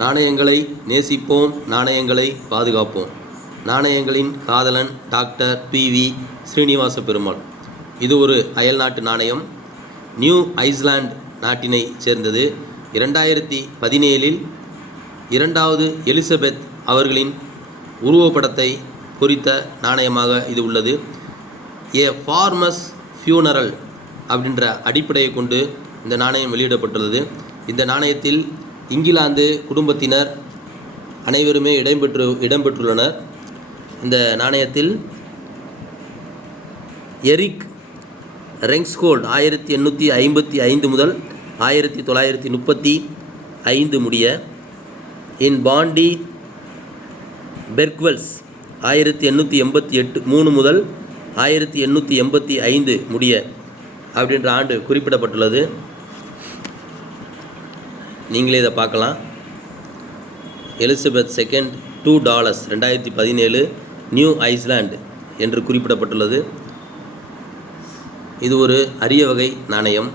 நாணயங்களை நேசிப்போம், நாணயங்களை பாதுகாப்போம். நாணயங்களின் காதலன் டாக்டர் பி.வி. ஸ்ரீனிவாச பெருமாள். இது ஒரு அயல்நாட்டு நாணயம். நியூ ஐஸ்லாந்து நாட்டினை சேர்ந்தது. 2017 இரண்டாவது எலிசபெத் அவர்களின் உருவப்படத்தை குறித்த நாணயமாக இது உள்ளது. ஏ ஃபார்மஸ் ஃபியூனரல் அப்படின்ற அடிப்படையை கொண்டு இந்த நாணயம் வெளியிடப்பட்டுள்ளது. இந்த நாணயத்தில் இங்கிலாந்து குடும்பத்தினர் அனைவருமே இடம்பெற்றுள்ளனர். இந்த நாணயத்தில் எரிக் ரெங்ஸ்கோல்ட் 1855 முதல் 1935 முடிய, இன் பாண்டி பெர்க்வெல்ஸ் 1883 முதல் 1885 முடிய அப்படின்ற ஆண்டு குறிப்பிடப்பட்டுள்ளது. நீங்களே இதை பார்க்கலாம். எலிசபெத் செகண்ட் $2 2017 நியூ ஐஸ்லாந்து என்று குறிப்பிடப்பட்டுள்ளது. இது ஒரு அரிய வகை நாணயம்.